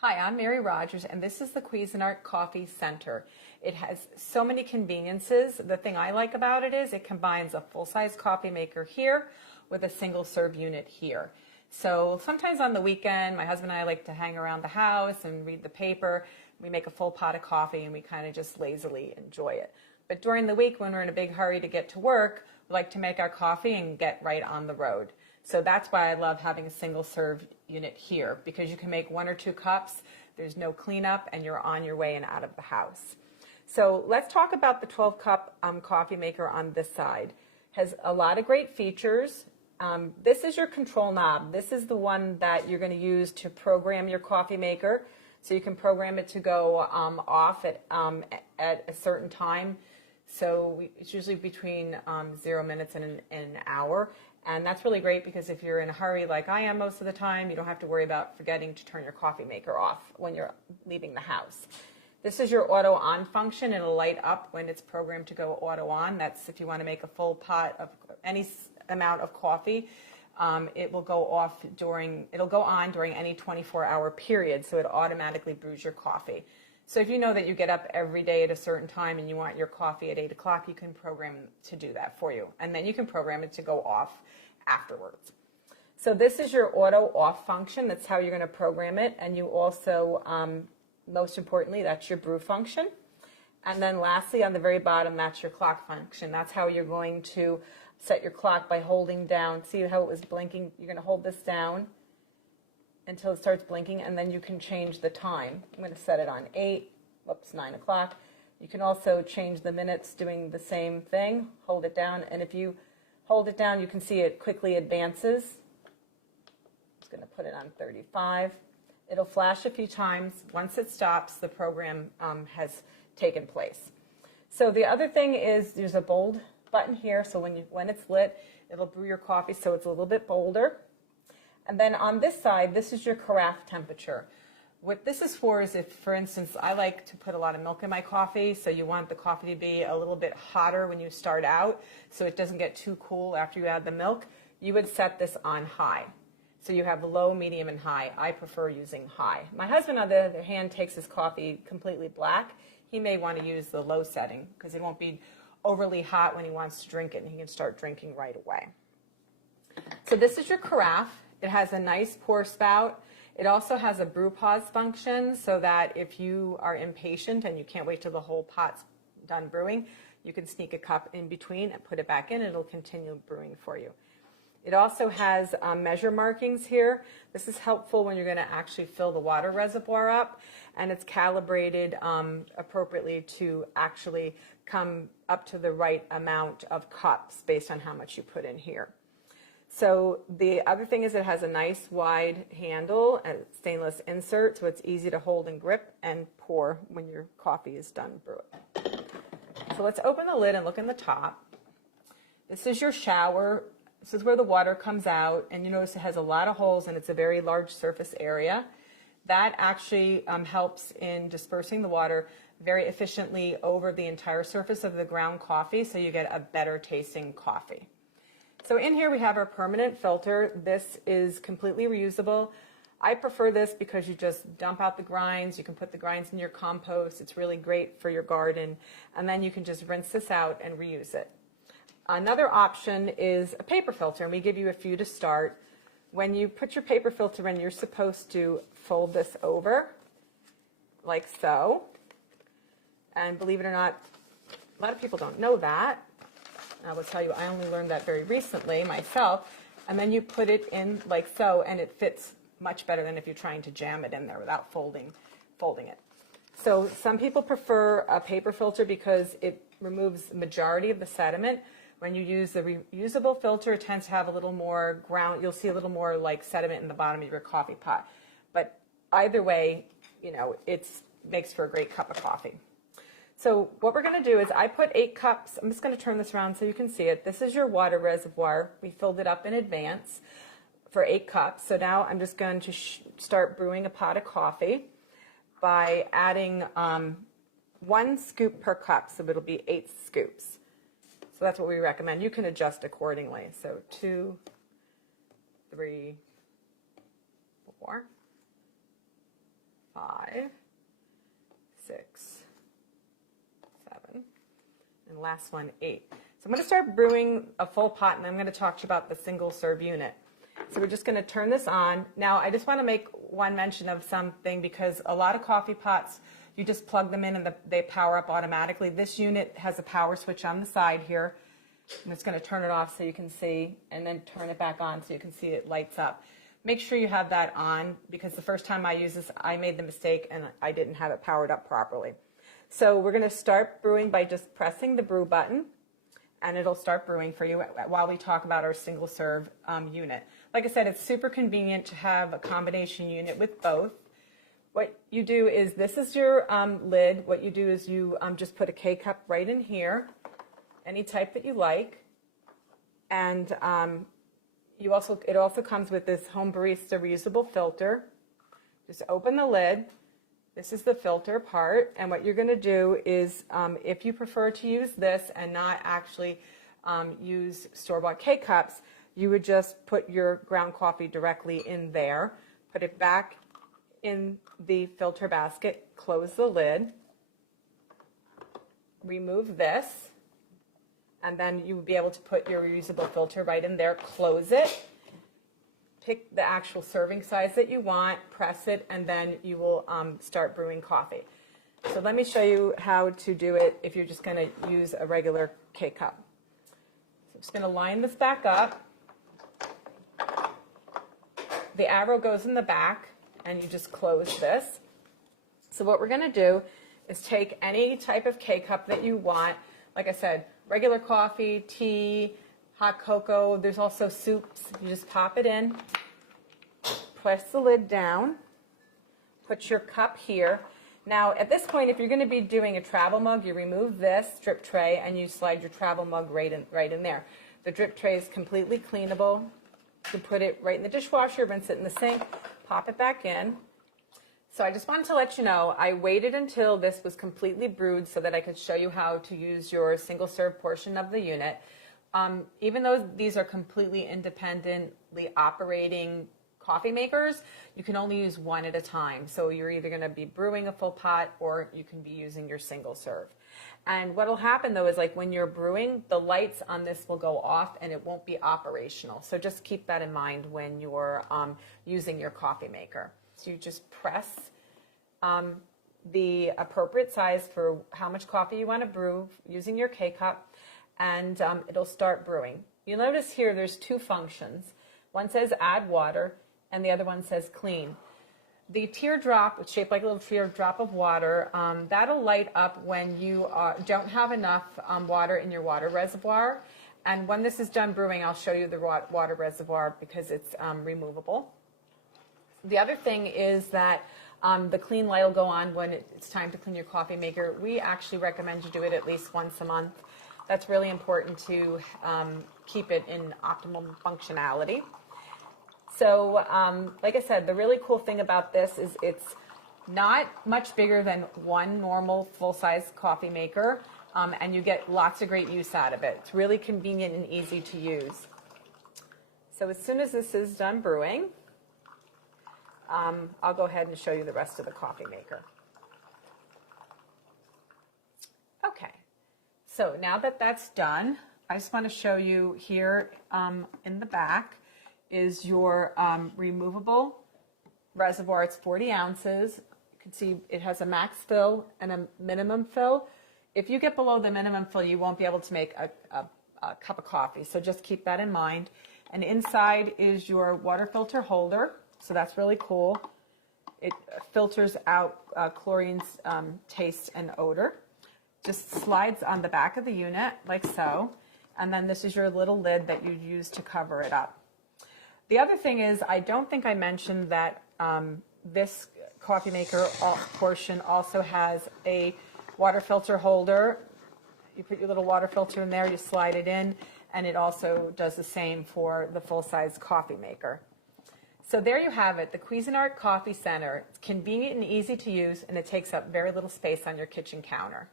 Hi, I'm Mary Rogers, and this is the Cuisinart Coffee Center. It has so many conveniences. The thing I like about it is it combines a full-size coffee maker here with a single-serve unit here. So sometimes on the weekend, my husband and I like to hang around the house and read the paper. We make a full pot of coffee and we kind of just lazily enjoy it. But during the week, when we're in a big hurry to get to work, we like to make our coffee and get right on the road. So that's why I love having a single serve unit here, because you can make 1 or 2 cups, there's no cleanup, and you're on your way and out of the house. So let's talk about the 12-cup coffee maker on this side. Has a lot of great features. This is your control knob. This is the one that you're going to use to program your coffee maker. So you can program it to go off at a certain time. So it's usually between 0 minutes and an hour. And that's really great because if you're in a hurry like I am most of the time, you don't have to worry about forgetting to turn your coffee maker off when you're leaving the house. This is your auto on function. It'll light up when it's programmed to go auto on. That's if you want to make a full pot of any amount of coffee. It will go on during any 24-hour period, so it automatically brews your coffee. So if you know that you get up every day at a certain time and you want your coffee at 8 o'clock, you can program to do that for you. And then you can program it to go off afterwards. So this is your auto off function. That's how you're going to program it. And you also, most importantly, that's your brew function. And then lastly, on the very bottom, that's your clock function. That's how you're going to set your clock by holding down. See how it was blinking? You're going to hold this down until it starts blinking, and then you can change the time. I'm going to set it on 9 o'clock. You can also change the minutes doing the same thing. Hold it down, and if you hold it down, you can see it quickly advances. I'm just going to put it on 35. It'll flash a few times. Once it stops, the program has taken place. So the other thing is there's a bold button here, so when it's lit, it'll brew your coffee so it's a little bit bolder. And then on this side, this is your carafe temperature. What this is for is if, for instance, I like to put a lot of milk in my coffee, so you want the coffee to be a little bit hotter when you start out so it doesn't get too cool after you add the milk, you would set this on high. So you have low, medium, and high. I prefer using high. My husband, on the other hand, takes his coffee completely black. He may want to use the low setting because it won't be overly hot when he wants to drink it, and he can start drinking right away. So this is your carafe. It has a nice pour spout. It also has a brew pause function so that if you are impatient and you can't wait till the whole pot's done brewing, you can sneak a cup in between and put it back in, and it'll continue brewing for you. It also has measure markings here. This is helpful when you're going to actually fill the water reservoir up, and it's calibrated appropriately to actually come up to the right amount of cups based on how much you put in here. So the other thing is it has a nice wide handle and stainless insert, so it's easy to hold and grip and pour when your coffee is done brewing. So let's open the lid and look in the top. This is your shower. This is where the water comes out, and you notice it has a lot of holes and it's a very large surface area. That actually helps in dispersing the water very efficiently over the entire surface of the ground coffee, so you get a better tasting coffee. So in here we have our permanent filter. This is completely reusable. I prefer this because you just dump out the grinds. You can put the grinds in your compost. It's really great for your garden. And then you can just rinse this out and reuse it. Another option is a paper filter, and we give you a few to start. When you put your paper filter in, you're supposed to fold this over like so. And believe it or not, a lot of people don't know that. I will tell you, I only learned that very recently myself. And then you put it in like so, and it fits much better than if you're trying to jam it in there without folding it. So some people prefer a paper filter because it removes the majority of the sediment. When you use the reusable filter, it tends to have a little more you'll see a little more like sediment in the bottom of your coffee pot. But either way, you know, it makes for a great cup of coffee. So what we're going to do is I put 8 cups. I'm just going to turn this around so you can see it. This is your water reservoir. We filled it up in advance for 8 cups. So now I'm just going to start brewing a pot of coffee by adding 1 scoop per cup. So it'll be 8 scoops. So that's what we recommend. You can adjust accordingly. So 2, 3, 4, 5, 6, 7, and last one, 8. So I'm going to start brewing a full pot, and I'm going to talk to you about the single serve unit. So we're just going to turn this on. Now, I just want to make one mention of something, because a lot of coffee pots, you just plug them in and they power up automatically. This unit has a power switch on the side here. I'm just going to turn it off so you can see, and then turn it back on so you can see it lights up. Make sure you have that on, because the first time I used this, I made the mistake and I didn't have it powered up properly. So we're going to start brewing by just pressing the brew button, and it'll start brewing for you while we talk about our single serve unit. Like I said, it's super convenient to have a combination unit with both. What you do is, this is your lid. What you do is you just put a K-cup right in here, any type that you like, and it also comes with this Home Barista reusable filter. Just open the lid. This is the filter part, and what you're going to do is, if you prefer to use this and not actually use store-bought K-cups, you would just put your ground coffee directly in there, put it back in the filter basket, close the lid, remove this, and then you would be able to put your reusable filter right in there, close it, pick the actual serving size that you want, press it, and then you will start brewing coffee. So let me show you how to do it if you're just going to use a regular K-cup. So I'm just going to line this back up. The arrow goes in the back, and you just close this. So what we're going to do is take any type of K-cup that you want. Like I said, regular coffee, tea, hot cocoa. There's also soups. You just pop it in, press the lid down, put your cup here. Now, at this point, if you're going to be doing a travel mug, you remove this drip tray and you slide your travel mug right in there. The drip tray is completely cleanable. You can put it right in the dishwasher, rinse it in the sink, pop it back in. So I just wanted to let you know, I waited until this was completely brewed so that I could show you how to use your single serve portion of the unit. Even though these are completely independently operating coffee makers, you can only use one at a time. So you're either going to be brewing a full pot, or you can be using your single serve. And what will happen though is, like, when you're brewing, the lights on this will go off and it won't be operational. So just keep that in mind when you're using your coffee maker. So you just press the appropriate size for how much coffee you want to brew using your K-cup, and it'll start brewing. You'll notice here there's two functions. One says add water, and the other one says clean. The teardrop, it's shaped like a little teardrop of water, that'll light up when you don't have enough water in your water reservoir. And when this is done brewing, I'll show you the water reservoir, because it's removable. The other thing is that the clean light will go on when it's time to clean your coffee maker. We actually recommend you do it at least once a month. That's really important to keep it in optimal functionality. So, like I said, the really cool thing about this is it's not much bigger than one normal full-size coffee maker, and you get lots of great use out of it. It's really convenient and easy to use. So as soon as this is done brewing, I'll go ahead and show you the rest of the coffee maker. Okay, so now that that's done, I just want to show you here in the back is your removable reservoir. It's 40 ounces. You can see it has a max fill and a minimum fill. If you get below the minimum fill, you won't be able to make a cup of coffee, so just keep that in mind. And inside is your water filter holder, so that's really cool. It filters out chlorine's taste and odor. Just slides on the back of the unit like so, and then this is your little lid that you use to cover it up. The other thing is, I don't think I mentioned that this coffee maker portion also has a water filter holder. You put your little water filter in there, you slide it in, and it also does the same for the full-size coffee maker. So there you have it, the Cuisinart Coffee Center. It's convenient and easy to use, and it takes up very little space on your kitchen counter.